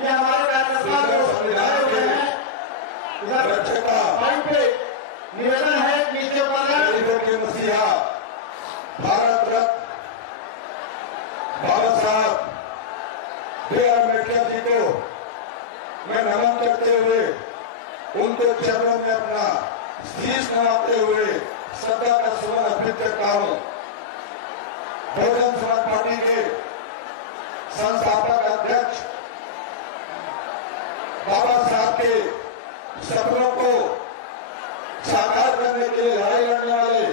ये हमारे डॉक्टर साहब पे निवेदन है नीचे गरीबों के मसीहा भारत रत्न बाबा साहब अम्बेडकर जी को मैं नमन करते हुए उनके चरणों में अपना शीश नवाते हुए श्रद्धा का सुमन अर्पित करता हूं। बहुजन समाज पार्टी के संस्थापक अध्यक्ष बाबा साहब के सपनों को साकार करने के लिए लड़ाई लड़ने वाले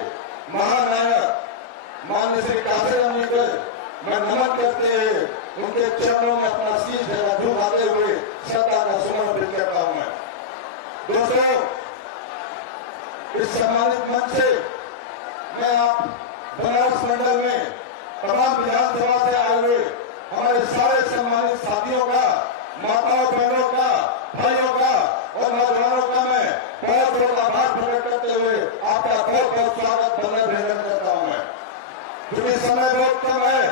महानायक माननीय श्री काशीराम जी को मैं नमन करते हुए उनके चरणों में अपना शीश झुकाते हुए श्रद्धा का सुमन अर्पित करता हूं। मैं दोस्तों, इस सम्मानित मंच से मैं आप बनारस मंडल में तमाम विधानसभा से आए हुए हमारे सारे सम्मानित साथियों का, माताओं बहनों का, भाइयों का और नौजवानों का मैं बहुत बहुत आभार प्रकट करते हुए आपका बहुत बहुत स्वागत अभिनंदन करता हूं। मैं क्योंकि समय बहुत कम है,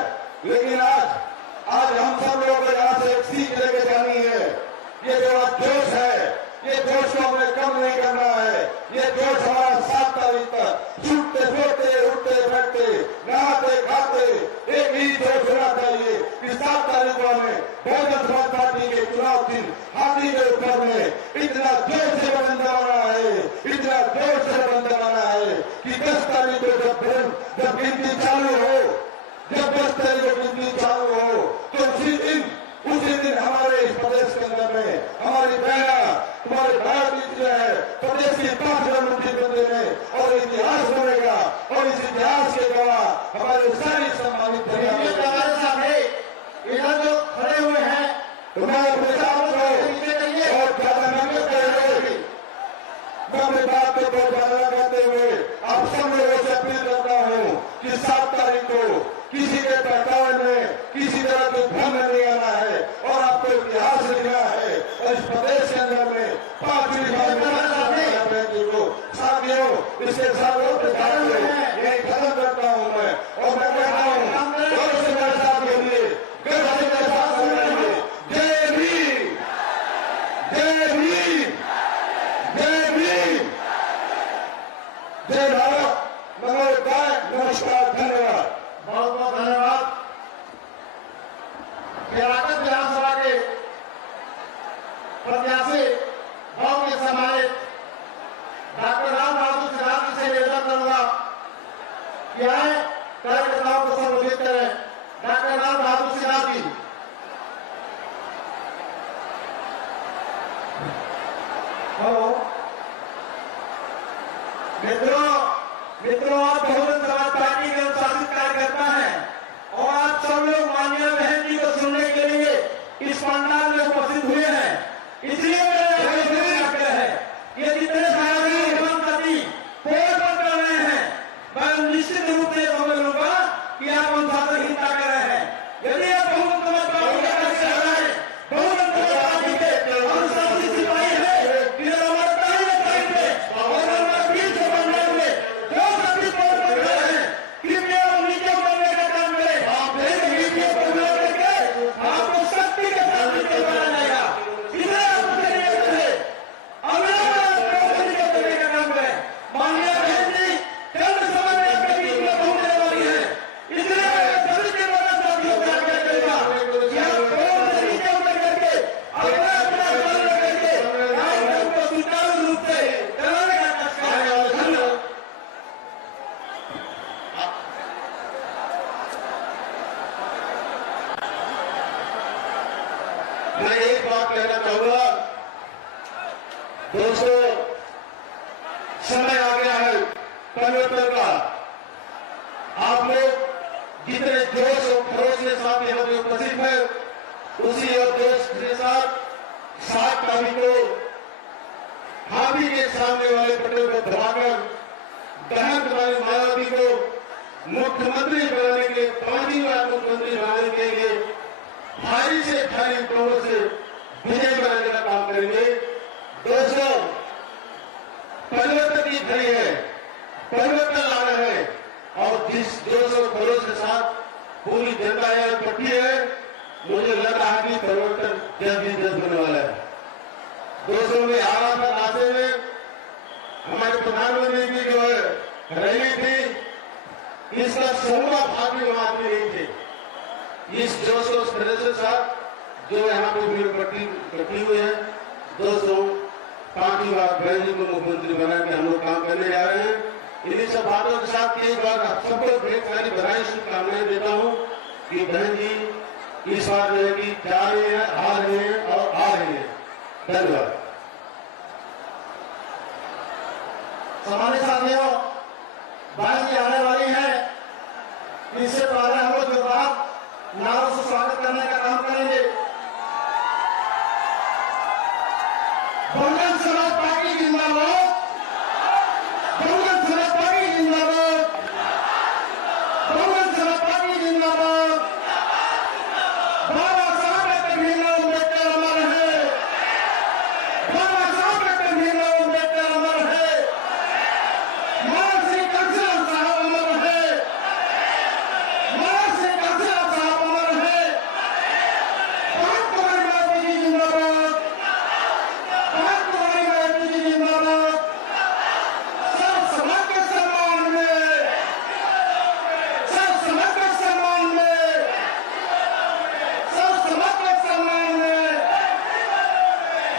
लेकिन आज हम सब लोगों को यहाँ से एक सीख लेके जानी है। ये जो जोश है, ये जोश को हमें कम नहीं करना है। ये जोश हमारा 7 तारीख तक छूटते बोलते उठते बैठते नहाते खाते एक ही जोश होना चाहिए कि 7 तारीख को हमें बहुजन समाज पार्टी के चुनाव दिन हाथी के ऊपर में इतना जोश से बटन दबाना है, इतना जोश से बटन दबाना है कि 10 तारीख को जब गिनती चालू हो, जब 10 तारीख को गिनती चालू हो तो उसी दिन हमारे इस प्रदेश के अंदर में हमारी बहना तुम्हारे भाई जो है प्रदेश की 5 प्रधानमंत्री बनने में और इतिहास बनेगा और इस इतिहास के गवाह हमारे सारी सम्मानित इधर जो खड़े हुए हैं तुम्हारे और ज्यादा न करते हुए मैं अपनी बात को बहुत ज्यादा करते हुए आप सब लोगों से अपील करता हूँ कि 7 तारीख को किसी के पहचान में किसी तरह के भ्रम में नहीं आना है और आपको इतिहास लिखना है। और इस प्रदेश के अंदर में 5 साथियों इसके साथ यही खत्म करता हूँ मैं और मैं कहता हूँ गर्व से मेरे साथ बोलिए, गर्व से मेरे साथ बोलिए, जय भीम, जय भीम, जय भीम, जय भारत, नमस्कार, धन्यवाद। बहुत बहुत धन्यवाद। केराकत विधानसभा के प्रत्याशी भाव के सम्मानित डॉक्टर राम बहादुर सिन्हा जी से निवेदन करूंगा कि आए कार्यकर्ताओं को संबोधित करें। डॉक्टर राम बहादुर सिन्हा जी। हेलो मित्रों, आप बहुजन समाज पार्टी के अनुशासित कार्यकर्ता हैं और आप सब लोग माननीय बहन जी को सुनने के लिए इस पंडाल में उपस्थित हुए हैं। इसलिए मेरे आग्रह है कि जितने सारे एवं कभी पोल पर कर रहे हैं, मैं निश्चित रूप से समझ लूंगा कि आप अनुशासनहीनता कर रहे हैं। यदि आप बहुजन समाज पार्टी के बहुजन समाज पार्टी के अनुशासित सिपाही है मैं एक बात कहना चाहूंगा दोस्तों, समय आ गया है परिवर्तन का। आप लोग जितने जोश और खरोश के साथ यहाँ पे उपस्थित है, उसी और जोश के साथ 7 तारीख को हाथी के सामने वाले पटेल को दबाकर बहन वाले मायावती को मुख्यमंत्री बनाने के लिए, 5वीं बार मुख्यमंत्री बनाने के लिए भारी से भारी लोगों से विजय बनाने का काम करेंगे। दोस्तों, परिवर्तन की घड़ी है, परिवर्तन लाना है और जिस जोश और खरोश के साथ पूरी जनता यहाँ इकट्ठी है, मुझे रहा है कि परिवर्तन जल्द ही जल्द होने वाला है। दोस्तों में हालात पर आते हुए हमारे प्रधानमंत्री की जो है रैली थी, इसका 16वां भाग भी वहां भी नहीं थे। इस जोश और स्प्रेड के साथ जो यहाँ पे भीड़ इकट्ठी हुई है, दोस्तों 5वीं बार बहन जी को मुख्यमंत्री बना के हम लोग काम करने जा रहे हैं। इन्हीं सब बातों के साथ एक बार आप सबको ढेर सारी बधाई शुभकामनाएं देता हूँ कि बहन जी इस बार जो है कि जा रहे हैं, आ रहे हैं और आ रहे हैं। धन्यवाद। हमारे साथियों, बहन जी आने वाली है, इससे पहले हम लोग जोरदार नारों से स्वागत करने का काम करेंगे। बहुजन समाज पार्टी जिंदाबाद, बहुजन समाज पार्टी जिंदाबाद, बहुजन समाज पार्टी जिंदाबाद। बाबा साहब डॉक्टर भीमराव अम्बेडकर अमर है, बाबा साहब डॉक्टर भीमराव अम्बेडकर अमर है, महर्षि काशीराम साहब अमर है, महर्षि काशीराम साहब अमर है। भारत कुमारी माता जी जिंदाबाद, भारत कुमारी माता जी जिंदाबाद। सब समाज के सम्मान में, सब समाज के सम्मान में, सब समाज के सम्मान में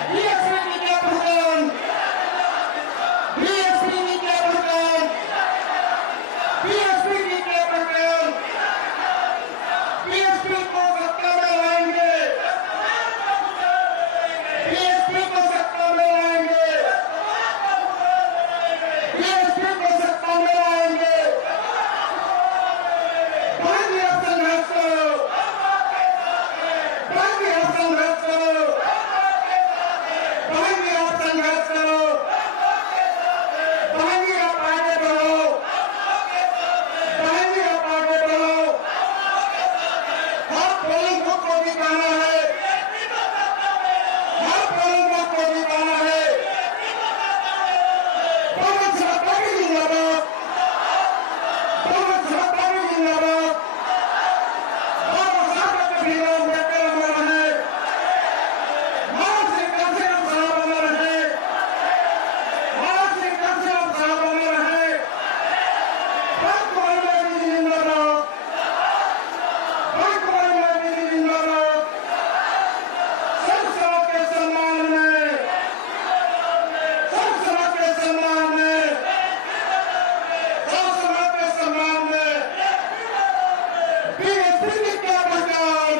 बीएसपी की क्या पहचान, बीएसपी की क्या पहचान, बीएसपी की क्या पहचान। बीएसपी को सत्ता में लाएंगे, बीएसपी को सत्ता में लाएंगे, बीएसपी को सत्ता में लाएंगे। भाई आप संघर्ष करो, भाई आप संघर्ष करो, भाई आप संघर्ष करो, भाई आप आगे बढ़ो, भाई आप आगे बढ़ो। हर पोलिंग बूथ को जिताना है, हर पोलिंग बूथ को जिताना है। बहुजन समाज पार्टी जिंदाबाद, बहुजन समाज पार्टी जिंदाबाद। बाबा साहब डॉक्टर भीमराव अम्बेडकर अमर है, महर्षि काशीराम साहब अमर है, महर्षि काशीराम साहब अमर है। भारत कुमारी माता जी जिंदाबाद, भारत कुमारी माता जी जिंदाबाद। सब समाज के सम्मान में, सब समाज के सम्मान में, सब समाज के सम्मान में बीएसपी की क्या पहचान,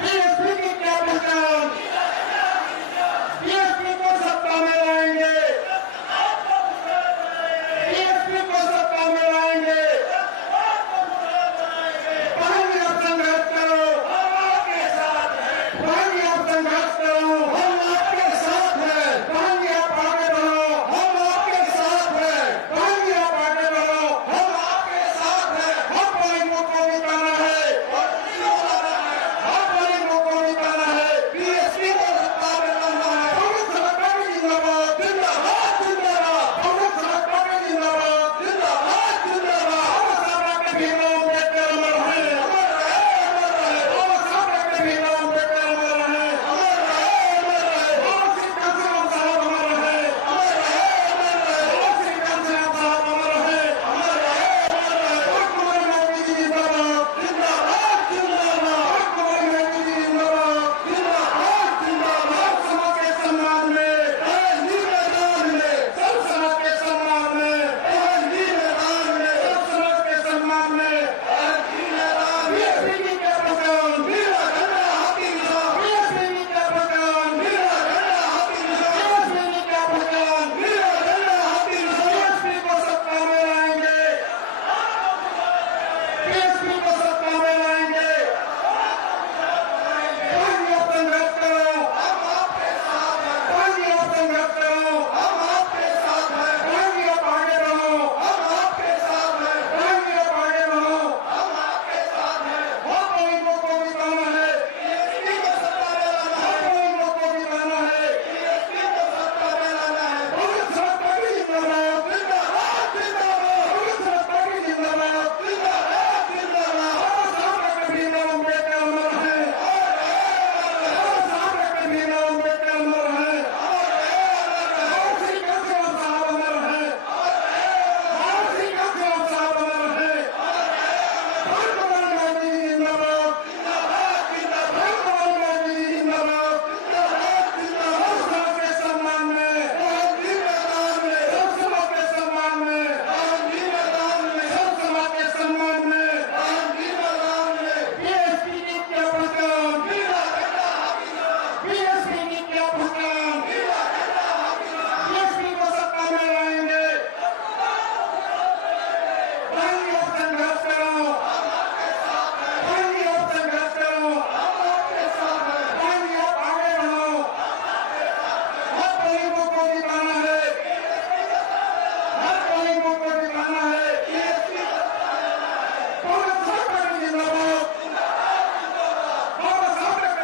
बीएसपी की क्या पहचान। बीएसपी को सत्ता में लाएंगे, बीएसपी को सत्ता में लाएंगे। भाई आप संघर्ष करो, हम आपके साथ हैं। भाई आप संघर्ष करो, हम आपके साथ हैं। भाई आप आगे बढ़ो, हम आपके साथ हैं। भाई आप आगे बढ़ो, हम आपके साथ हैं। हर पोलिंग बूथ को जिताना है, हर पोलिंग बूथ को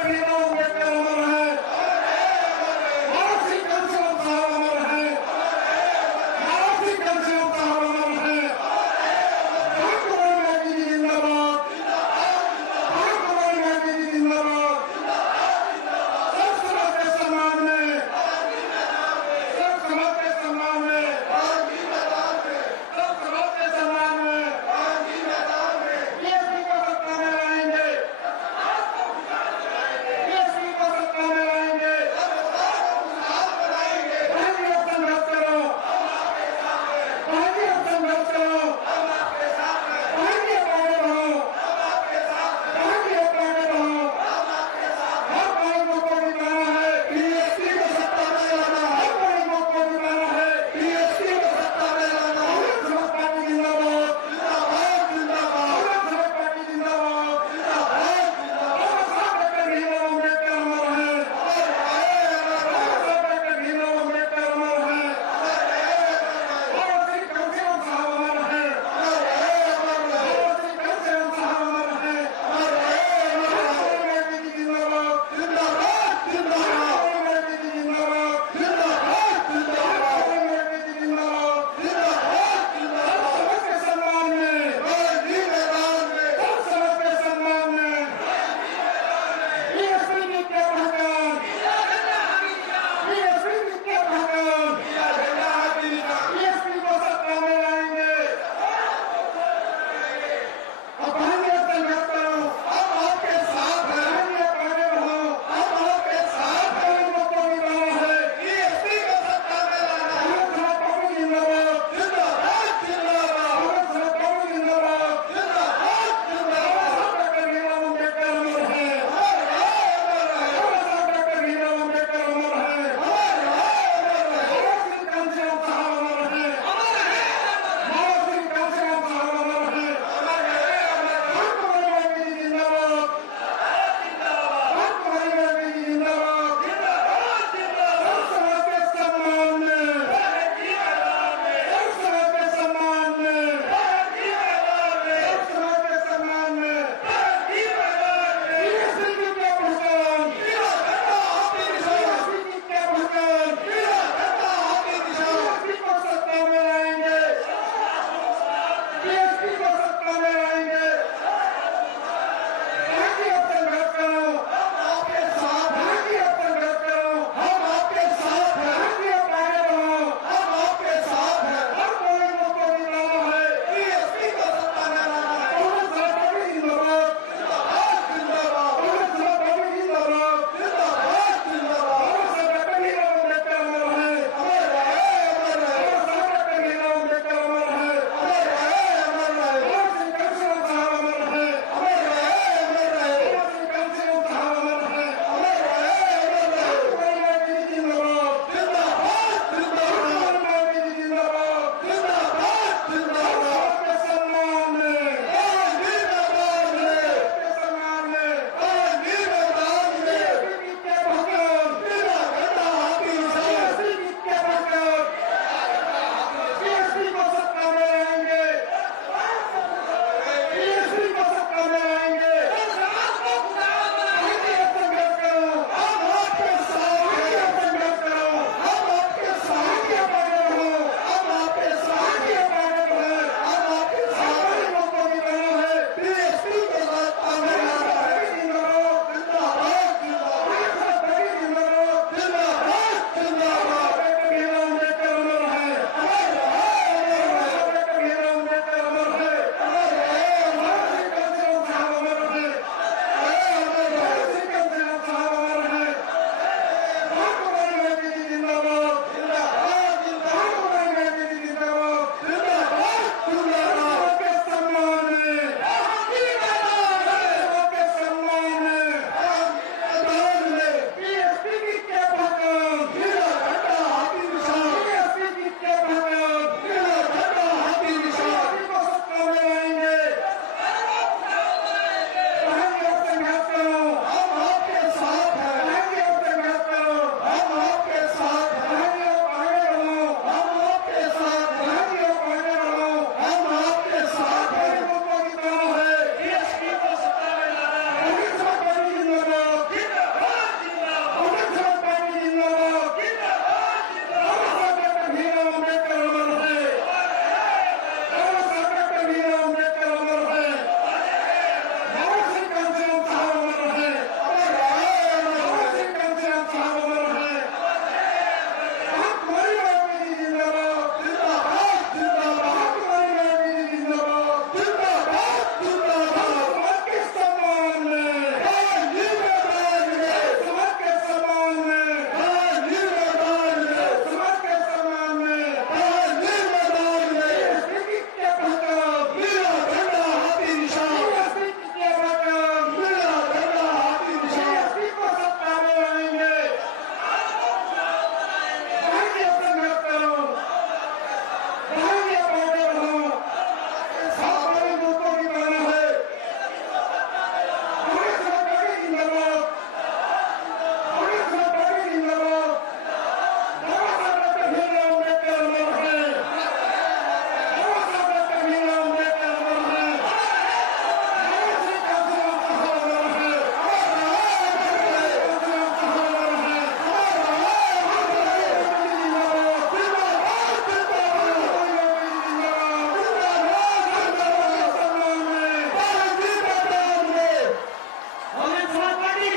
भीमराव अम्बेडकर अमर है, महर्षि कंसलम साहब अमर है, महर्षि कंसलम साहब अमर है। ठाकुर गांधी जी जिंदाबाद, ठाकुर गांधी जी जिंदाबाद। सब समाज के सम्मान में, सब समाज के सम्मान में, सब समाज के सम्मान में बीएसपी को सत्ता में लाएंगे, बीएसपी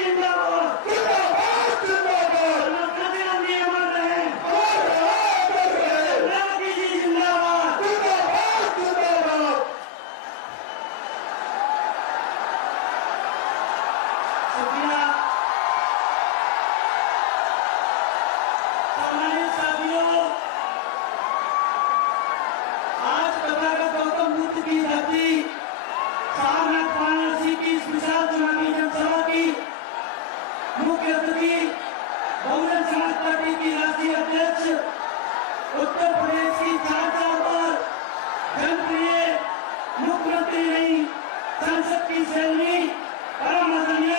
जिंदाबाद, जिंदाबाद जिंदाबाद नमस्ते गांधी अमर रहे, जिंदाबाद गांधी जी जिंदाबाद। जिंदाबाद शुक्रिया। सम्मानित साथियों, आज तथागत गौतम बुद्ध की धरती सारनाथ वाराणसी की इस विशाल चुनावी जनसभा की मुख्य अतिथि बहुजन समाज पार्टी की राष्ट्रीय अध्यक्ष, उत्तर प्रदेश की 4 बार जनप्रिय मुख्यमंत्री रही, संसद की सैनी परम आदरणीय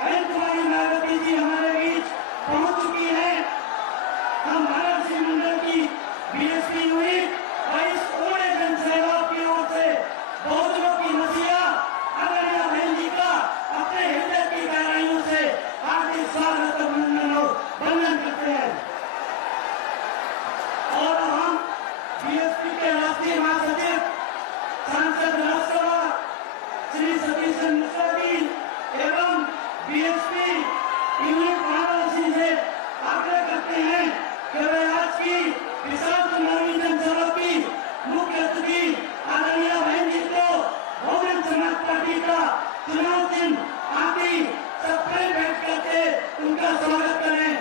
बहन कुमारी मायावती जी हमारे बीच पहुंच चुकी है। हम वाराणसी मंडल की बीएसपी यूनिट और इस पूरे जनसेवा की ओर से बहुजनों की मसीहा आदरणीय बहन जी का अपने हृदय की गहराइयों से हार्दिक स्वागत अभिनंदन और वंदन करते हैं। और हम बीएसपी के राष्ट्रीय महासचिव सांसद राज्यसभा श्री सतीश चंद्र मिश्रा जी एवं बीएसपी यूनिट वाराणसी से आग्रह करते हैं कि वे आज की विशाल चुनावी जनसभा की मुख्य अतिथि आदरणीय बहन जी को बहुजन समाज पार्टी का चुनाव चिन्ह आदि सप्रे भेंट करके उनका स्वागत करें।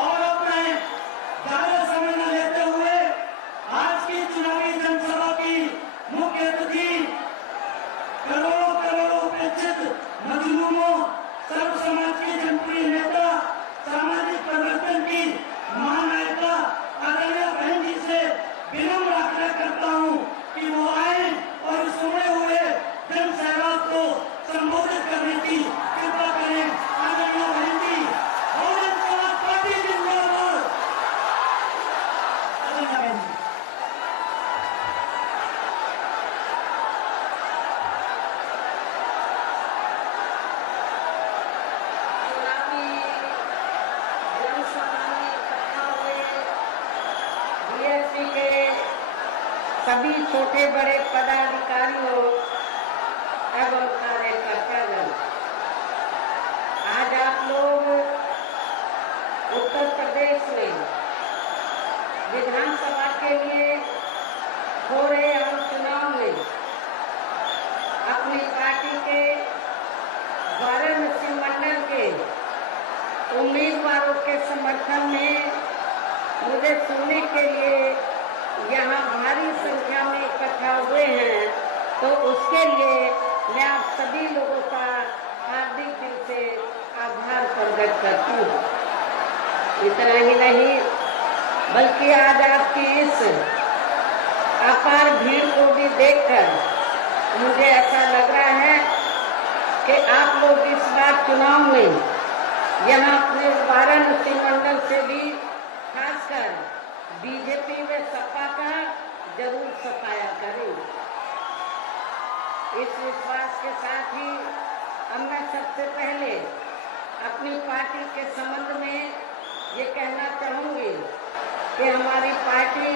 और अपने ज्यादा समय न लेते हुए आज की चुनावी जनसभा की मुख्य अतिथि करोड़ों करोड़ों अपेक्षित मजलूमों, सर्व समाज के जनप्रिय नेता, सामाजिक परिवर्तन की महानायिका आदरणीय बहन जी से विनम्र आग्रह करता हूँ कि वो आए और इस उमड़े हुए जन सैलाब को संबोधित करने की कृपा करें। आदरणीय बहन जी, बहुजन समाज पार्टी जिंदाबाद। आदरणीय बहन जी। चुनावी जनसभा में इकट्ठा हुए बीएसपी के सभी छोटे बड़े पदाधिकारियों एवं कार्यकर्तागण, आज आप लोग उत्तर प्रदेश में विधानसभा के लिए हो रहे आम चुनाव में अपनी पार्टी के वाराणसी मंडल के उम्मीदवारों के समर्थन में मुझे सुनने के लिए यहाँ भारी संख्या में इकट्ठा हुए हैं, तो उसके लिए मैं आप सभी लोगों का हार्दिक दिल से आभार प्रकट करती हूँ। इतना ही नहीं बल्कि आज आपकी इस अपार भीड़ को भी देखकर मुझे ऐसा लग रहा है कि आप लोग इस बार चुनाव में यहाँ अपने वाराणसी मंडल से भी खासकर बीजेपी व सपा का जरूर सफाया करें। इस विश्वास के साथ ही अब मैं सबसे पहले अपनी पार्टी के संबंध में ये कहना चाहूँगी कि हमारी पार्टी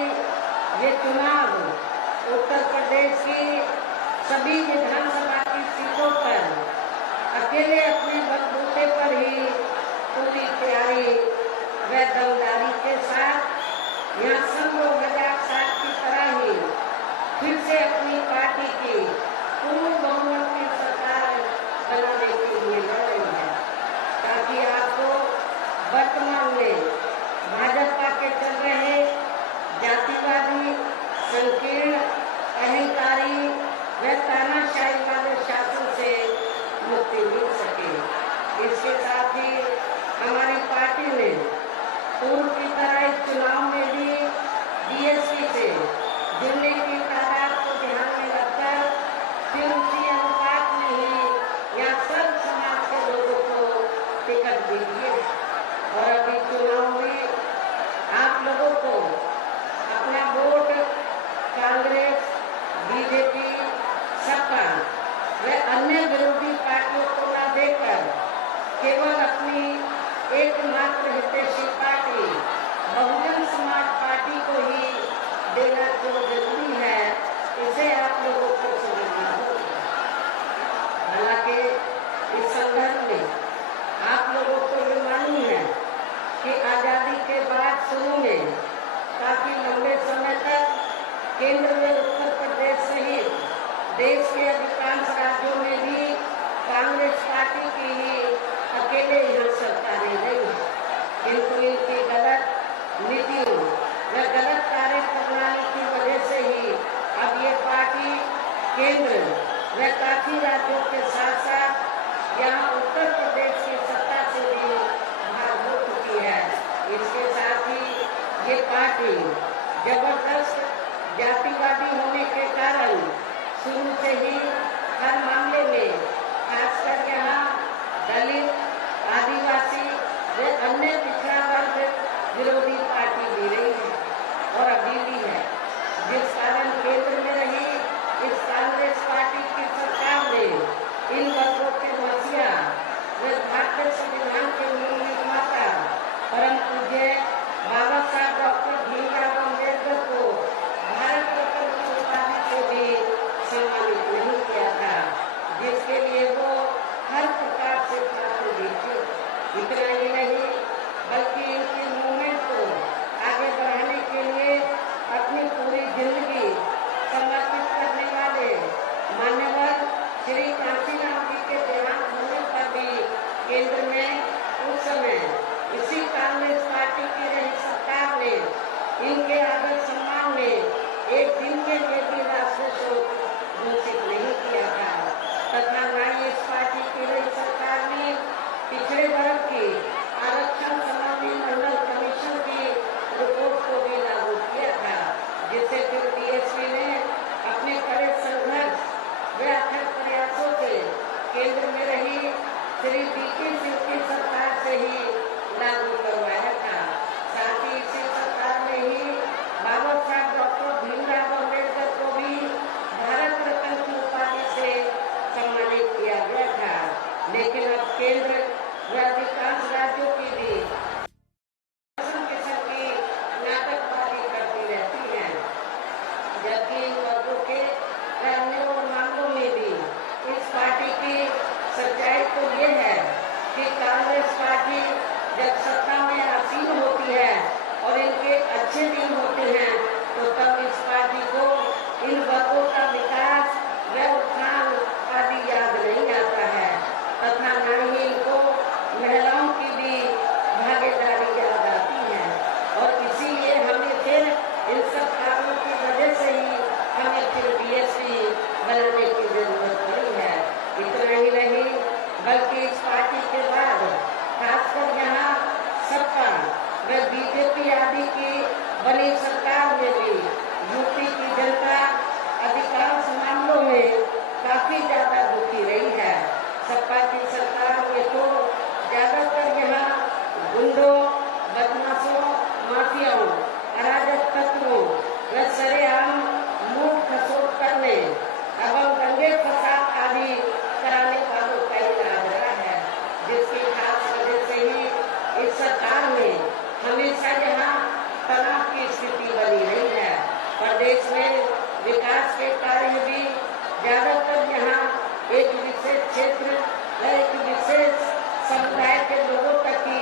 ये चुनाव उत्तर प्रदेश की सभी विधानसभा की सीटों पर अकेले अपने बलबूते पर ही पूरी तैयारी व दमदारी के साथ यहाँ सन 2007 की तरह ही फिर से अपनी पार्टी की पूर्ण बहुमत की सरकार बनाने के लिए लड़ रही है, ताकि आपको वर्तमान में भाजपा के चल रहे जातिवादी, संकीर्ण, अहंकारी व तानाशाही वाले शासन से मुक्ति मिल सके। इसके साथ ही हमारी पार्टी ने पूर्व की तरह केंद्र में उत्तर प्रदेश सहित देश के अधिकांश राज्यों में भी कांग्रेस पार्टी की ही अकेले यहाँ सरकारें रही है, किंतु इनकी गलत नीतियों व गलत कार्य प्रणाली की वजह से ही अब ये पार्टी केंद्र व काफी राज्यों के साथ साथ यहाँ उत्तर प्रदेश की सत्ता से भी बाहर हो चुकी है। इसके साथ ही ये पार्टी जबरदस्त जातिवादी होने के कारण शुरू से ही हर मामले में खासकर यहाँ दलित, आदिवासी व अन्य पिछड़ा वर्ग विरोधी पार्टी भी रही है और अभी भी है, जिस कारण केंद्र में रही इस कांग्रेस पार्टी की सरकार ने इन वर्गों के मसीहा व भारतीय संविधान के मूल निर्माता परम पूज्य बाबा साहब डॉक्टर भीमराव अम्बेडकर को भारत रत्न की उपाधि से भी सम्मानित नहीं किया था, जिसके लिए वो हर प्रकार से पात्र भी थे। इतना ही नहीं बल्कि इनकी मूवमेंट को आगे बढ़ाने के लिए अपनी पूरी जिंदगी समर्पित करने वाले मान्यवर श्री कांशीराम जी के देहांत होने पर भी केंद्र में उस समय इसी कांग्रेस पार्टी की रही सरकार ने इनके आदर सम्मान में एक दिन के लिए भी राष्ट्रीय शोक घोषित नहीं किया था तथा न ही इस पार्टी की रही सरकार ने पिछड़े वर्ग की आरक्षण संबंधी मंडल कमीशन की रिपोर्ट को भी लागू किया था, जिसे फिर बीएसपी ने अपने कड़े संघर्ष व अथक प्रयासों से केंद्र में रही श्री वीके सिंह की सरकार से ही लागू करवाया था। साथ ही इसी सरकार में ही बाबा साहब डॉक्टर भीमराव अम्बेडकर को भी भारत रत्न की उपाधि से सम्मानित किया गया था, लेकिन अब केंद्र व अधिकांश राज्यों की भी किस्म की नाटकबाजी करती रहती है, जबकि इन वर्गों के अन्य मामलों में भी इस पार्टी की सच्चाई तो ये है कि कांग्रेस पार्टी जब सत्ता में आसीन होती है और इनके अच्छे दिन होते हैं तो तब इस पार्टी को इन वर्गों का विकास व उत्थान आदि याद नहीं आता है तथा न ही इनको महिलाओं की भी भागीदारी याद आती है और इसीलिए हमें फिर इन सब कारणों की वजह से ही हमें फिर बीएसपी बनाने की जरूरत पड़ी है। इतना ही नहीं बल्कि इस पार्टी के बाद खासकर यहाँ सपा व बीजेपी आदि की बनी सरकार में भी यूपी की जनता अधिकांश मामलों में काफी ज्यादा दुखी रही है। सपा की सरकार में तो ज्यादातर यहाँ गुंडों, बदमाशों, माफियाओं, अराजक तत्वों व सरेआम लूट खसोट करने एवं दंगे फसाद आदि कराने वालों का इलाज रहा है, जिसकी खास वजह से ही इस सरकार में हमेशा यहाँ तनाव की स्थिति बनी रही है। प्रदेश में विकास के कार्य भी ज्यादातर यहाँ एक विशेष क्षेत्र व एक विशेष समुदाय के लोगों तक ही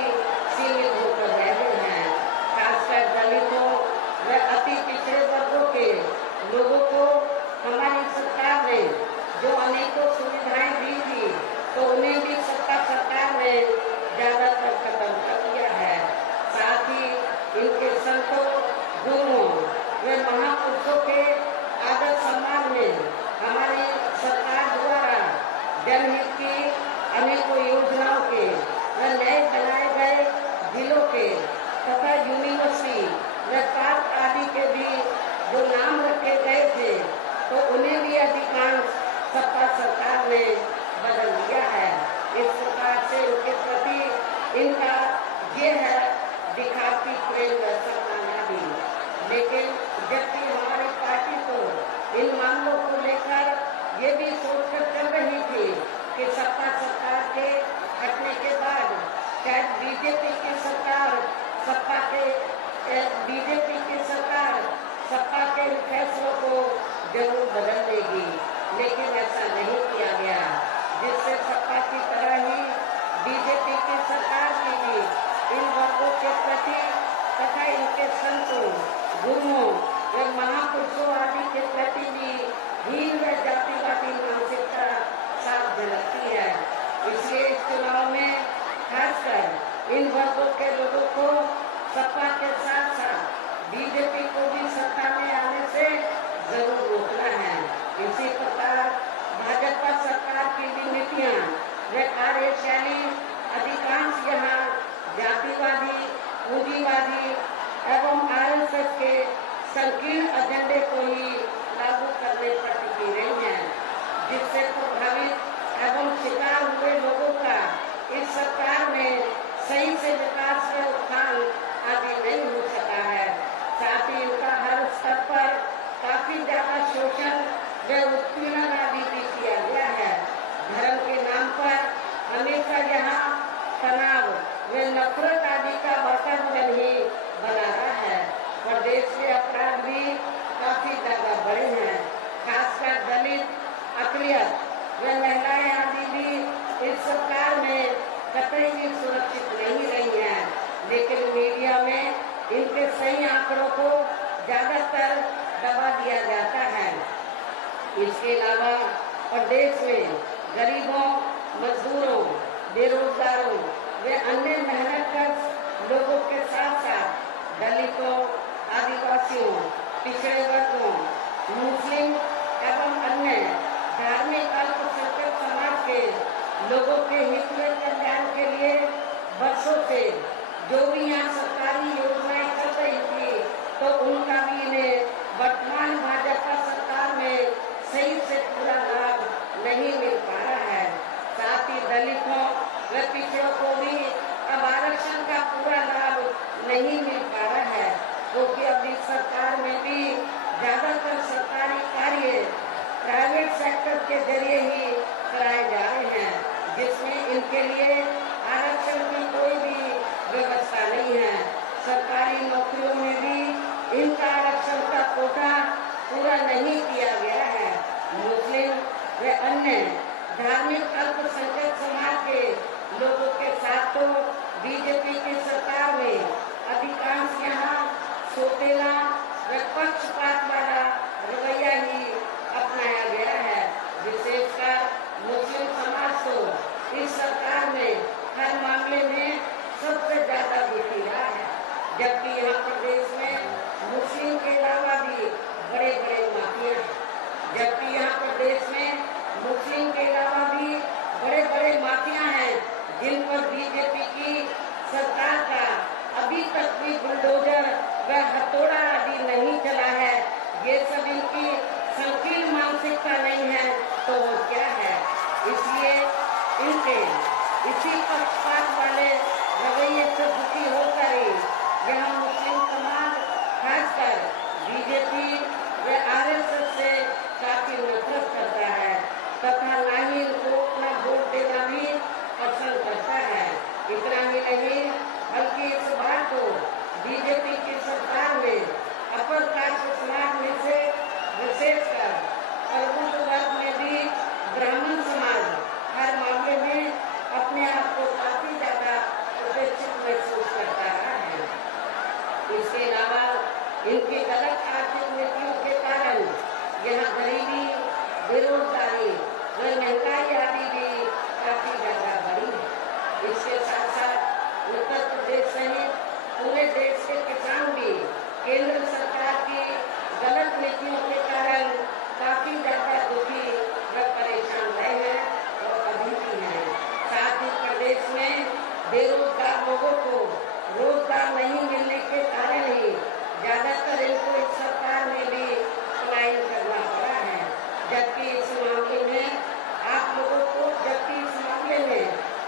सीमित होकर रहे हैं। खासकर दलितों व अति पिछड़े वर्गों के लोगों को हमारी सरकार ने जो अनेकों सुविधाएं दी थी तो उन्हें भी सत्ता सरकार ने ज्यादातर खत्म कर दिया है। साथ ही इनके संतों, गुरुओं व महापुरुषों के आदर सम्मान में हमारी सरकार द्वारा जनहित की अनेकों योजनाओं के व नए बनाए गए जिलों के तथा यूनिवर्सिटी व पार्क आदि के भी जो नाम रखे गए थे तो उन्हें भी अधिकांश सपा सरकार ने बदल दिया है। इस प्रकार से उनके प्रति इनका ये है दिखाती प्रेम व सम्मान आदि, लेकिन जबकि हमारी पार्टी को इन मामलों को लेकर ये भी सोचकर चल रही थी कि सपा सरकार के हटने के बाद शायद बीजेपी की सरकार सपा के फैसलों को जरूर बदल देगी, लेकिन ऐसा नहीं किया गया, जिससे सपा की तरह ही बीजेपी की सरकार की भी इन वर्गों के प्रति तथा इनके संतों, गुरुओं व महापुरुषों आदि ज्यादातर दबा दिया जाता है। इसके अलावा प्रदेश में गरीबों, मजदूरों, बेरोजगारों व अन्य मेहनतकश लोगों के साथ साथ दलितों, आदिवासियों, पिछड़े वर्गों, मुस्लिम एवं अन्य धार्मिक अल्पसंख्यक समाज के लोगों के हित में कल्याण के लिए वर्षों से जो भी यहाँ सरकारी योजनाएं चल रही थी, तो उनका भी इन्हें वर्तमान भाजपा सरकार में सही से पूरा लाभ नहीं मिल पा रहा है। साथ ही दलितों व पिछड़ों को भी अब आरक्षण का पूरा लाभ नहीं मिल पा रहा है, क्योंकि अभी सरकार में भी ज्यादातर सरकारी कार्य प्राइवेट सेक्टर के जरिए ही कराए जा रहे हैं, जिसमें इनके लिए आरक्षण की कोई भी व्यवस्था नहीं है। सरकारी नौकरियों में भी इनका आरक्षण का कोटा पूरा नहीं किया गया है। मुस्लिम व अन्य धार्मिक अल्पसंख्यक समाज के लोगों के साथ तो बीजेपी की सरकार में अधिकांश यहाँ सोतेला व पक्षपात वाला रवैया ही अपनाया गया है। विशेषकर मुस्लिम समाज को इस सरकार में हर मामले में सबसे ज्यादा दुखी रहा है, जबकि यहाँ प्रदेश में मुस्लिम के अलावा भी बड़े बड़े माफिया हैं। जबकि यहाँ प्रदेश में मुस्लिम के अलावा भी बड़े बड़े माफिया हैं, जिन पर बीजेपी की सरकार का अभी तक भी बुलडोजर व हथौड़ा आदि नहीं चला है। ये सब इनकी संकीर्ण मानसिकता नहीं है तो वो क्या है। इसलिए इनके इसी पक्षपात वाले रवैये से दुखी होकर ही यह मुस्लिम समाज खासकर बीजेपी व आरएसएस से काफी नफरत करता है तथा ना ही इनको अपना वोट देना भी पसंद करता है। इतना ही नहीं बल्कि इस बार तो बीजेपी की सरकार में अपर कास्ट समाज में से विशेषकर प्रबुद्ध वर्ग में भी ब्राह्मण समाज हर मामले में अपने आप को काफी ज्यादा उपेक्षित महसूस करता है। इसके अलावा इनकी गलत आर्थिक नीतियों के कारण यहाँ गरीबी, बेरोजगारी व महंगाई आदि भी काफी ज्यादा बढ़ी है। इसके साथ साथ उत्तर प्रदेश सहित पूरे देश के किसान भी केंद्र सरकार की गलत नीतियों के कारण काफी ज्यादा दुखी व परेशान रहे हैं और अभी भी हैं। साथ ही प्रदेश में बेरोजगार लोगों को रोजगार नहीं मिलने के कारण ही ज्यादातर इनको इस सरकार में भी पलायन करना पड़ा है। जबकि इस मामले में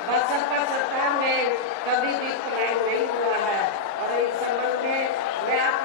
बसपा सरकार में कभी भी पलायन नहीं हुआ है और इस संबंध में मैं आप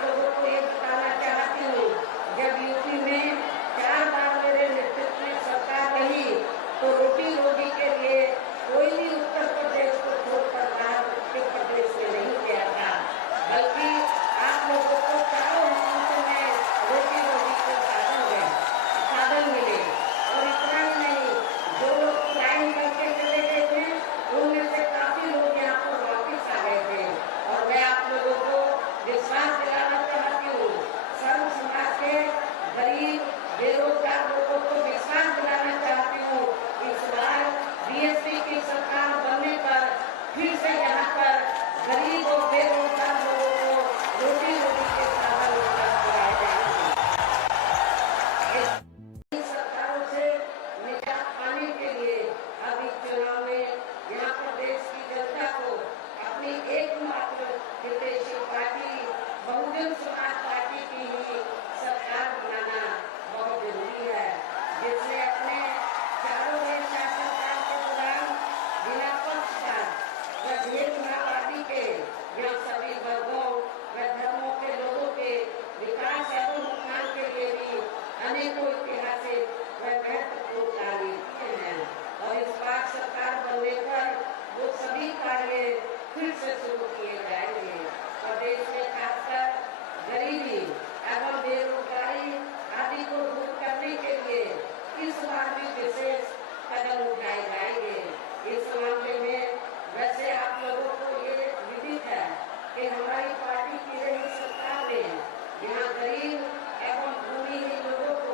गरीब एवं भूमिहीन लोगों को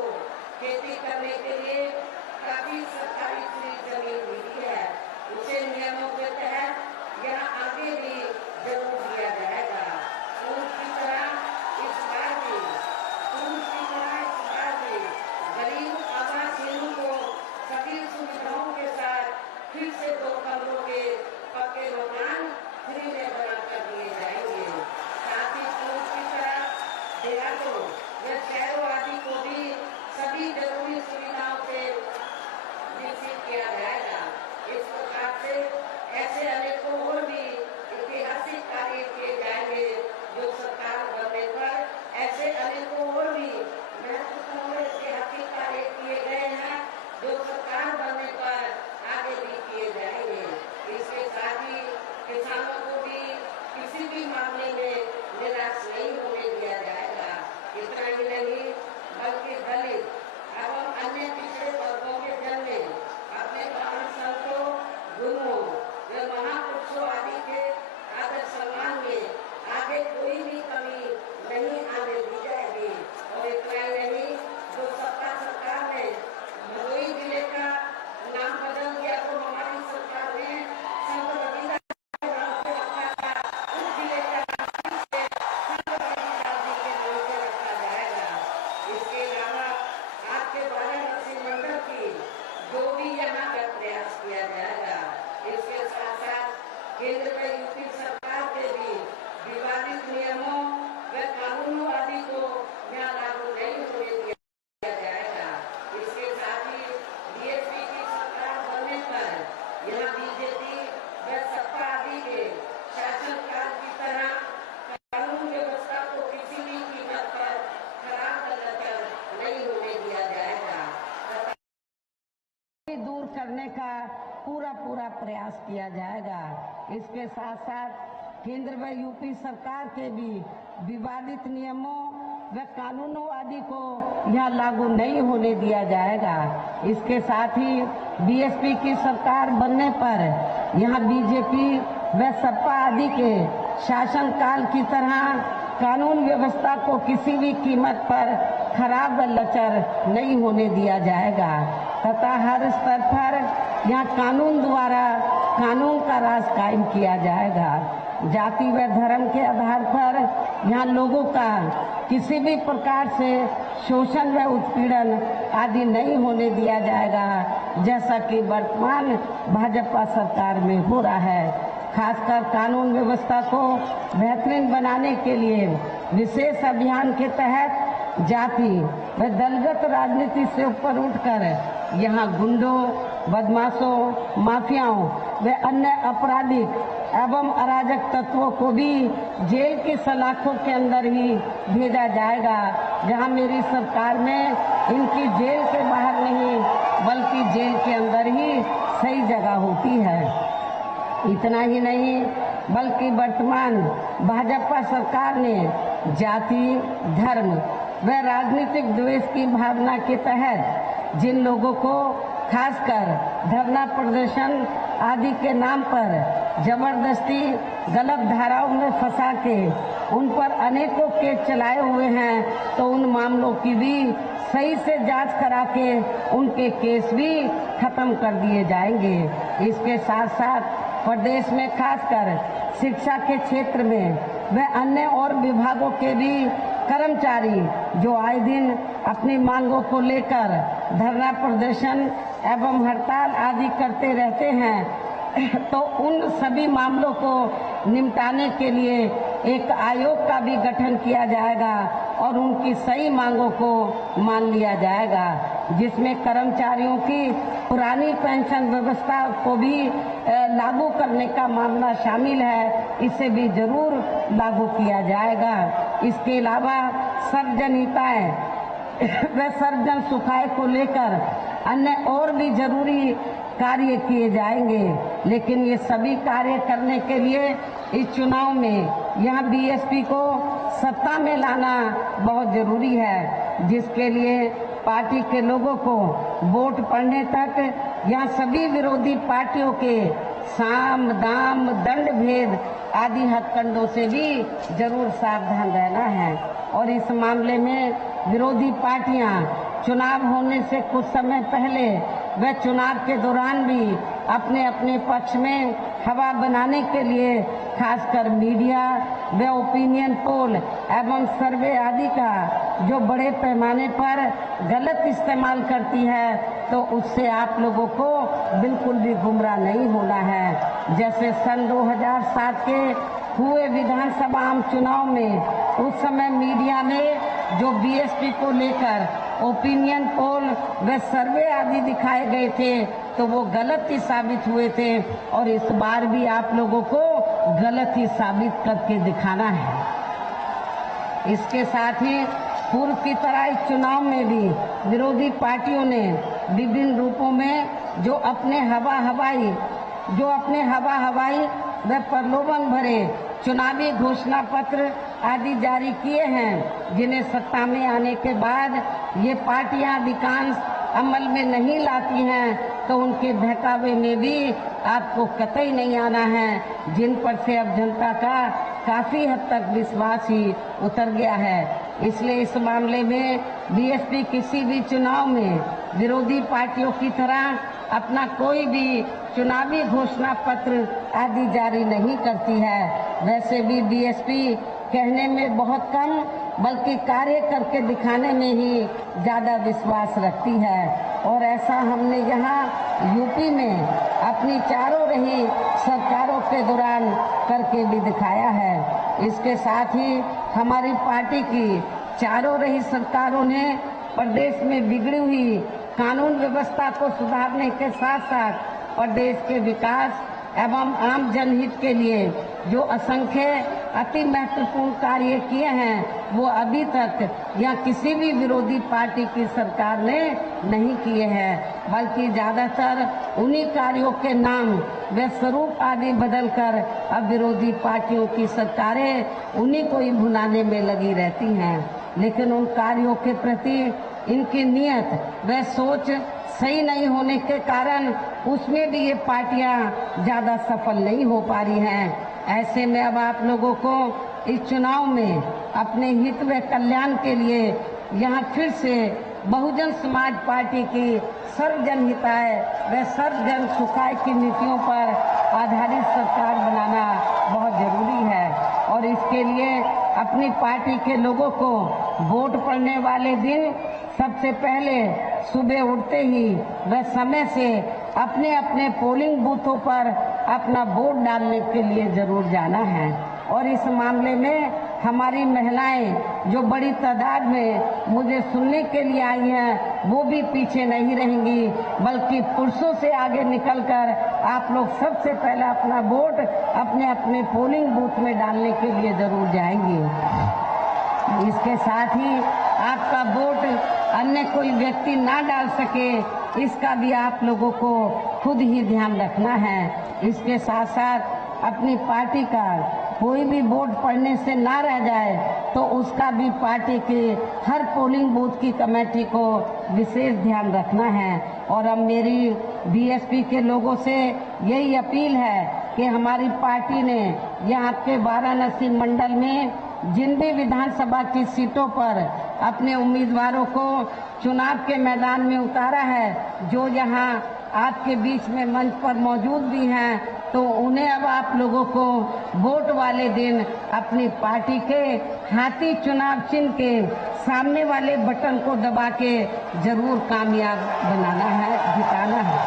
खेती करने के लिए काफी सरकारी जमीन मिली है, उसे नियमों के तहत यह आगे भी जरूर दिया जाएगा। उनकी तरह इस बार भी गरीब आवासहीनों को सभी सुविधाओं के साथ फिर से 2 कमरों के पक्के मकान फ्री में बना कर दिए जाएंगे। साथ ही पूर्व की तरह देहातों व शहरों आदि को भी सभी जरूरी सुविधाओं से विकसित किया जाएगा। इस प्रकार से ऐसे अनेकों और भी ऐतिहासिक कार्य किए जाएंगे जो सरकार बनने पर ऐसे अनेकों और भी महत्वपूर्ण ऐतिहासिक कार्य किए गए हैं जो सरकार बनने पर आगे भी किए जाएंगे। इसके साथ ही किसानों को भी किसी भी मामले में निराश नहीं होने दिया जाएगा। इतना ही नहीं बल्कि दलित एवं अन्य पिछड़े वर्गों के जन में अपने महान संतों, गुरुओं व महापुरुषों आदि के आदर सम्मान में आगे कोई भी कमी नहीं आने दी जाएगी। और इतना ही नहीं, जो सत्ता सरकार ने भदोही जिले का नाम बदल दिया तो हमारी सरकार ने संत रविदास के नाम से रखा था, उस जिले का नाम से संत रविदास जी के नाम से रखा जाएगा। इसके अलावा आपके 12 नरसिंह मंडल की जो भी यहाँ का प्रयास किया जाएगा। इसके साथ साथ केंद्र में यूपी सरकार के भी विवादित नियमों व कानूनों आदि को यहाँ लागू नहीं होने दिया जाएगा। इसके साथ ही बीएसपी की सरकार बनने पर यहाँ बीजेपी व सपा आदि के शासनकाल की तरह कानून व्यवस्था को किसी भी कीमत पर खराब नहीं होने दिया जाएगा। दूर करने का पूरा प्रयास किया जाएगा। इसके साथ साथ केंद्र व यूपी सरकार के भी विवादित नियमों व कानूनों आदि को यहाँ लागू नहीं होने दिया जाएगा। इसके साथ ही बीएसपी की सरकार बनने पर यहाँ बीजेपी व सपा आदि के शासनकाल की तरह कानून व्यवस्था को किसी भी कीमत पर खराब व लचर नहीं होने दिया जाएगा तथा हर स्तर पर यहाँ कानून द्वारा कानून का राज कायम किया जाएगा। जाति व धर्म के आधार पर यहाँ लोगों का किसी भी प्रकार से शोषण व उत्पीड़न आदि नहीं होने दिया जाएगा, जैसा कि वर्तमान भाजपा सरकार में हो रहा है। खासकर कानून व्यवस्था को बेहतरीन बनाने के लिए विशेष अभियान के तहत जाति व दलगत राजनीति से ऊपर उठकर यहाँ गुंडों, बदमाशों, माफियाओं व अन्य आपराधिक एवं अराजक तत्वों को भी जेल की सलाखों के अंदर ही भेजा जाएगा, जहां मेरी सरकार में इनकी जेल के बाहर नहीं बल्कि जेल के अंदर ही सही जगह होती है। इतना ही नहीं बल्कि वर्तमान भाजपा सरकार ने जाति, धर्म व राजनीतिक द्वेष की भावना के तहत जिन लोगों को खासकर धरना प्रदर्शन आदि के नाम पर जबरदस्ती गलत धाराओं में फंसा के उन पर अनेकों केस चलाए हुए हैं, तो उन मामलों की भी सही से जांच करा के उनके केस भी खत्म कर दिए जाएंगे। इसके साथ साथ प्रदेश में खासकर शिक्षा के क्षेत्र में व अन्य और विभागों के भी कर्मचारी जो आए दिन अपनी मांगों को लेकर धरना प्रदर्शन एवं हड़ताल आदि करते रहते हैं, तो उन सभी मामलों को निपटाने के लिए एक आयोग का भी गठन किया जाएगा और उनकी सही मांगों को मान लिया जाएगा, जिसमें कर्मचारियों की पुरानी पेंशन व्यवस्था को भी लागू करने का मामला शामिल है, इसे भी जरूर लागू किया जाएगा। इसके अलावा सर्वजन हिताय व सर्वजन सुखाय को लेकर अन्य और भी जरूरी कार्य किए जाएंगे, लेकिन ये सभी कार्य करने के लिए इस चुनाव में यहाँ बीएसपी को सत्ता में लाना बहुत जरूरी है, जिसके लिए पार्टी के लोगों को वोट पड़ने तक यहाँ सभी विरोधी पार्टियों के साम दाम दंड भेद आदि हथकंडों से भी जरूर सावधान रहना है। और इस मामले में विरोधी पार्टियां चुनाव होने से कुछ समय पहले व चुनाव के दौरान भी अपने अपने पक्ष में हवा बनाने के लिए खासकर मीडिया व ओपिनियन पोल एवं सर्वे आदि का जो बड़े पैमाने पर गलत इस्तेमाल करती है, तो उससे आप लोगों को बिल्कुल भी गुमराह नहीं होना है। जैसे सन 2007 के हुए विधानसभा आम चुनाव में उस समय मीडिया में जो बीएसपी को लेकर ओपिनियन पोल व सर्वे आदि दिखाए गए थे, तो वो गलत ही साबित हुए थे और इस बार भी आप लोगों को गलत ही साबित करके दिखाना है। इसके साथ ही पूर्व की तरह इस चुनाव में भी विरोधी पार्टियों ने विभिन्न रूपों में जो अपने हवा हवाई व प्रलोभन भरे चुनावी घोषणा पत्र आदि जारी किए हैं, जिन्हें सत्ता में आने के बाद ये पार्टियां अधिकांश अमल में नहीं लाती हैं, तो उनके बहकावे में भी आपको कतई नहीं आना है, जिन पर से अब जनता का काफी हद तक विश्वास ही उतर गया है। इसलिए इस मामले में बीएसपी किसी भी चुनाव में विरोधी पार्टियों की तरह अपना कोई भी चुनावी घोषणा पत्र आदि जारी नहीं करती है। वैसे भी बीएसपी कहने में बहुत कम बल्कि कार्य करके दिखाने में ही ज्यादा विश्वास रखती है, और ऐसा हमने यहाँ यूपी में अपनी चारों रही सरकारों के दौरान करके भी दिखाया है। इसके साथ ही हमारी पार्टी की चारों रही सरकारों ने प्रदेश में बिगड़ी हुई कानून व्यवस्था को सुधारने के साथ साथ प्रदेश के विकास एवं आम जनहित के लिए जो असंख्य अति महत्वपूर्ण कार्य किए हैं, वो अभी तक या किसी भी विरोधी पार्टी की सरकार ने नहीं किए हैं, बल्कि ज्यादातर उन्हीं कार्यों के नाम व स्वरूप आदि बदलकर अब विरोधी पार्टियों की सरकारें उन्हीं को ही भुनाने में लगी रहती हैं। लेकिन उन कार्यों के प्रति इनकी नियत व सोच सही नहीं होने के कारण उसमें भी ये पार्टियां ज्यादा सफल नहीं हो पा रही हैं। ऐसे में अब आप लोगों को इस चुनाव में अपने हित व कल्याण के लिए यहाँ फिर से बहुजन समाज पार्टी की सर्वजन हिताय व सर्वजन सुखाय की नीतियों पर आधारित सरकार बनाना बहुत जरूरी है, और इसके लिए अपनी पार्टी के लोगों को वोट पड़ने वाले दिन सबसे पहले सुबह उठते ही व समय से अपने अपने पोलिंग बूथों पर अपना वोट डालने के लिए जरूर जाना है। और इस मामले में हमारी महिलाएं जो बड़ी तादाद में मुझे सुनने के लिए आई हैं, वो भी पीछे नहीं रहेंगी, बल्कि पुरुषों से आगे निकलकर आप लोग सबसे पहले अपना वोट अपने अपने पोलिंग बूथ में डालने के लिए जरूर जाएंगे। इसके साथ ही आपका वोट अन्य कोई व्यक्ति ना डाल सके, इसका भी आप लोगों को खुद ही ध्यान रखना है। इसके साथ साथ अपनी पार्टी का कोई भी वोट पड़ने से ना रह जाए, तो उसका भी पार्टी के हर पोलिंग बूथ की कमेटी को विशेष ध्यान रखना है। और अब मेरी बीएसपी के लोगों से यही अपील है कि हमारी पार्टी ने यहाँ के वाराणसी मंडल में जिन भी विधानसभा की सीटों पर अपने उम्मीदवारों को चुनाव के मैदान में उतारा है, जो यहाँ आपके बीच में मंच पर मौजूद भी हैं, तो उन्हें अब आप लोगों को वोट वाले दिन अपनी पार्टी के हाथी चुनाव चिन्ह के सामने वाले बटन को दबा के जरूर कामयाब बनाना है, जिताना है।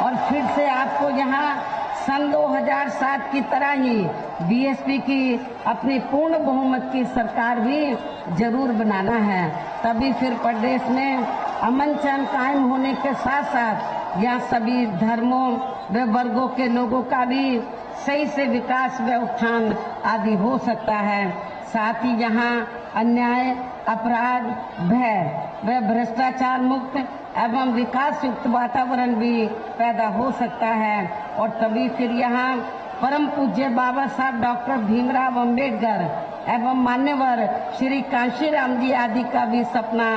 और फिर से आपको यहाँ सन 2007 की तरह ही बीएसपी की अपनी पूर्ण बहुमत की सरकार भी जरूर बनाना है। तभी फिर प्रदेश में अमन चैन कायम होने के साथ साथ यहाँ सभी धर्मों व वर्गों के लोगों का भी सही से विकास व उत्थान आदि हो सकता है। साथ ही यहाँ अन्याय, अपराध, भय व भ्रष्टाचार मुक्त एवं विकास युक्त वातावरण भी पैदा हो सकता है। और तभी फिर यहाँ परम पूज्य बाबा साहब डॉक्टर भीमराव अंबेडकर एवं मान्यवर श्री कांशीराम जी आदि का भी सपना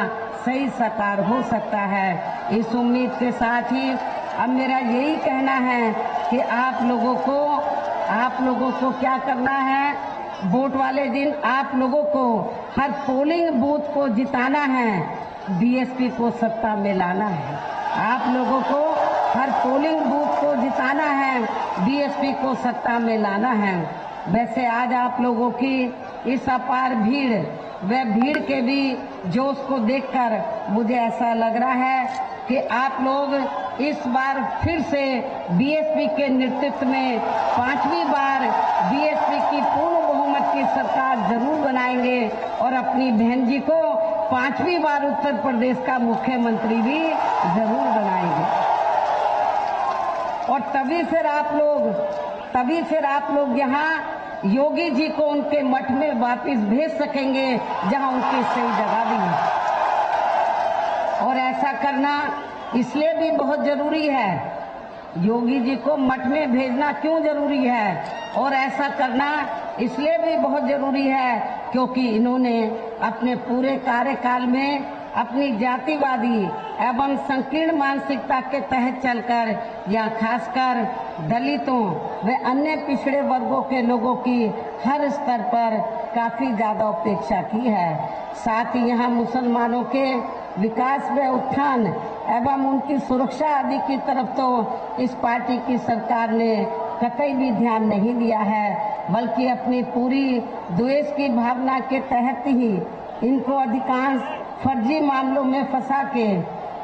सही साकार हो सकता है। इस उम्मीद के साथ ही अब मेरा यही कहना है कि आप लोगों को क्या करना है। वोट वाले दिन आप लोगों को हर पोलिंग बूथ को जिताना है, बीएसपी को सत्ता में लाना है। आप लोगों को हर पोलिंग बूथ को जिताना है, बीएसपी को सत्ता में लाना है। वैसे आज आप लोगों की इस अपार भीड़ व भीड़ के भी जोश को देखकर मुझे ऐसा लग रहा है कि आप लोग इस बार फिर से बीएसपी के नेतृत्व में 5वीं बार बीएसपी की पूर्ण बहुमत की सरकार जरूर बनाएंगे और अपनी बहन जी को 5वीं बार उत्तर प्रदेश का मुख्यमंत्री भी जरूर बनाएंगे। और तभी फिर आप लोग यहाँ योगी जी को उनके मठ में वापस भेज सकेंगे, जहां उनकी सही जगह भी है। और ऐसा करना इसलिए भी बहुत जरूरी है। योगी जी को मठ में भेजना क्यों जरूरी है, और ऐसा करना इसलिए भी बहुत जरूरी है क्योंकि इन्होंने अपने पूरे कार्यकाल में अपनी जातिवादी एवं संकीर्ण मानसिकता के तहत चलकर या खासकर दलितों व अन्य पिछड़े वर्गों के लोगों की हर स्तर पर काफी ज्यादा उपेक्षा की है। साथ ही यहाँ मुसलमानों के विकास व उत्थान एवं उनकी सुरक्षा आदि की तरफ तो इस पार्टी की सरकार ने कतई भी ध्यान नहीं दिया है, बल्कि अपनी पूरी द्वेष की भावना के तहत ही इनको अधिकांश फर्जी मामलों में फंसा के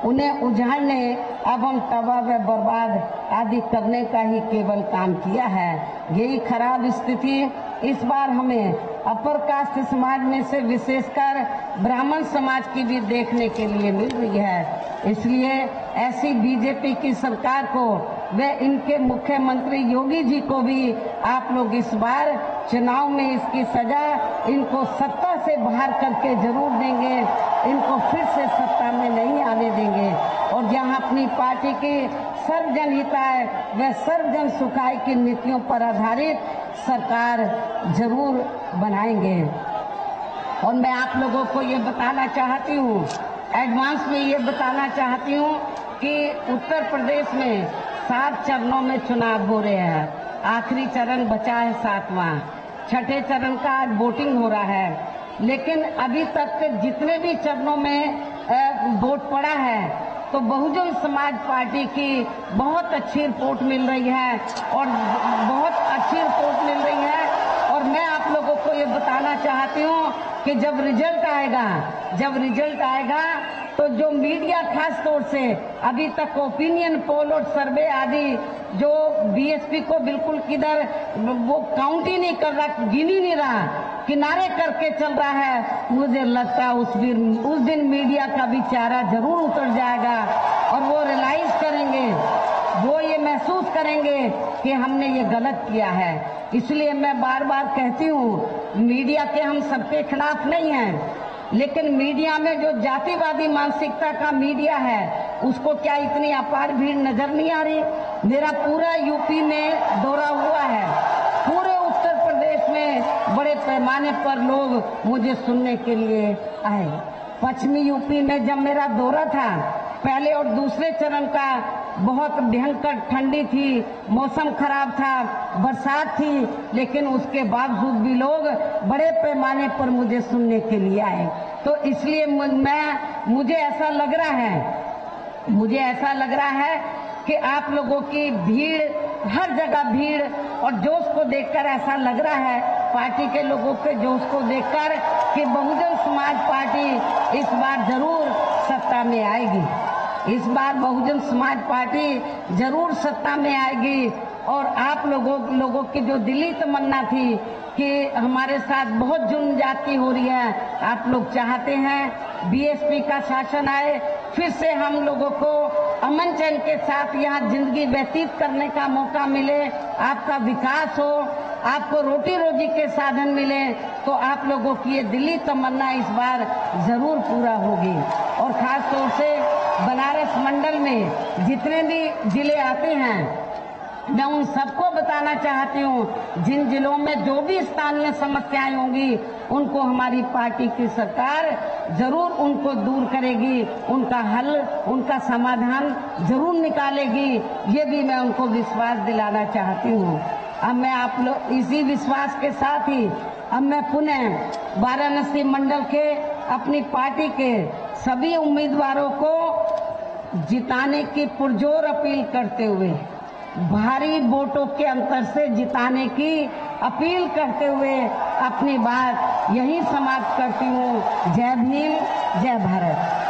उन्हें उजाड़ने एवं तबाह व बर्बाद आदि करने का ही केवल काम किया है। यही खराब स्थिति इस बार हमें अपर कास्ट समाज में से विशेषकर ब्राह्मण समाज की भी देखने के लिए मिल रही है। इसलिए ऐसी बीजेपी की सरकार को व इनके मुख्यमंत्री योगी जी को भी आप लोग इस बार चुनाव में इसकी सजा इनको सत्ता से बाहर करके जरूर देंगे, इनको फिर से सत्ता में नहीं आने देंगे। और जहां अपनी पार्टी की सर्वजन हिताय व सर्वजन सुखाय की नीतियों पर आधारित सरकार जरूर बनाएंगे। और मैं आप लोगों को ये बताना चाहती हूँ, एडवांस में ये बताना चाहती हूँ कि उत्तर प्रदेश में 7 चरणों में चुनाव हो रहे हैं। आखिरी चरण बचा है 7वां। छठे चरण का आज वोटिंग हो रहा है, लेकिन अभी तक के जितने भी चरणों में वोट पड़ा है तो बहुजन समाज पार्टी की बहुत अच्छी रिपोर्ट मिल रही है और बहुत अच्छी रिपोर्ट मिल रही है। और मैं आप लोगों को ये बताना चाहती हूँ कि जब रिजल्ट आएगा तो जो मीडिया खास तौर से अभी तक ओपिनियन पोल और सर्वे आदि जो बीएसपी को बिल्कुल किधर वो काउंट ही नहीं कर रहा, गिन ही नहीं रहा, किनारे करके चल रहा है, मुझे लगता है उस दिन मीडिया का भी चेहरा जरूर उतर जाएगा और वो रियलाइज करेंगे, वो ये महसूस करेंगे कि हमने ये गलत किया है। इसलिए मैं बार बार कहती हूँ, मीडिया के हम सबके खिलाफ नहीं हैं, लेकिन मीडिया में जो जातिवादी मानसिकता का मीडिया है उसको क्या इतनी अपार भीड़ नजर नहीं आ रही? मेरा पूरा यूपी में दौरा हुआ है, पूरे उत्तर प्रदेश में बड़े पैमाने पर लोग मुझे सुनने के लिए आए। पश्चिमी यूपी में जब मेरा दौरा था, पहले और दूसरे चरण का बहुत भयंकर ठंडी थी, मौसम खराब था, बरसात थी, लेकिन उसके बावजूद भी लोग बड़े पैमाने पर मुझे सुनने के लिए आए। तो इसलिए मुझे ऐसा लग रहा है कि आप लोगों की भीड़, हर जगह भीड़ और जोश को देखकर ऐसा लग रहा है, पार्टी के लोगों के जोश को देखकर, कि बहुजन समाज पार्टी इस बार जरूर सत्ता में आएगी। इस बार बहुजन समाज पार्टी जरूर सत्ता में आएगी। और आप लोगों की जो दिली तमन्ना थी कि हमारे साथ बहुत जुल्म ज्यादती हो रही है, आप लोग चाहते हैं बीएसपी का शासन आए, फिर से हम लोगों को अमन चैन के साथ यहाँ जिंदगी व्यतीत करने का मौका मिले, आपका विकास हो, आपको रोटी रोजी के साधन मिले, तो आप लोगों की ये दिली तमन्ना इस बार जरूर पूरा होगी। और खास तौर से बनारस मंडल में जितने भी जिले आते हैं मैं उन सबको बताना चाहती हूँ, जिन जिलों में जो भी स्थानीय समस्याएं होंगी उनको हमारी पार्टी की सरकार जरूर उनको दूर करेगी, उनका हल, उनका समाधान जरूर निकालेगी। ये भी मैं उनको विश्वास दिलाना चाहती हूँ। अब मैं आप लोग इसी विश्वास के साथ ही अब मैं पुनः वाराणसी मंडल के अपनी पार्टी के सभी उम्मीदवारों को जिताने की पुरजोर अपील करते हुए, भारी वोटों के अंतर से जिताने की अपील करते हुए अपनी बात यही समाप्त करती हूँ। जय भीम, जय भारत।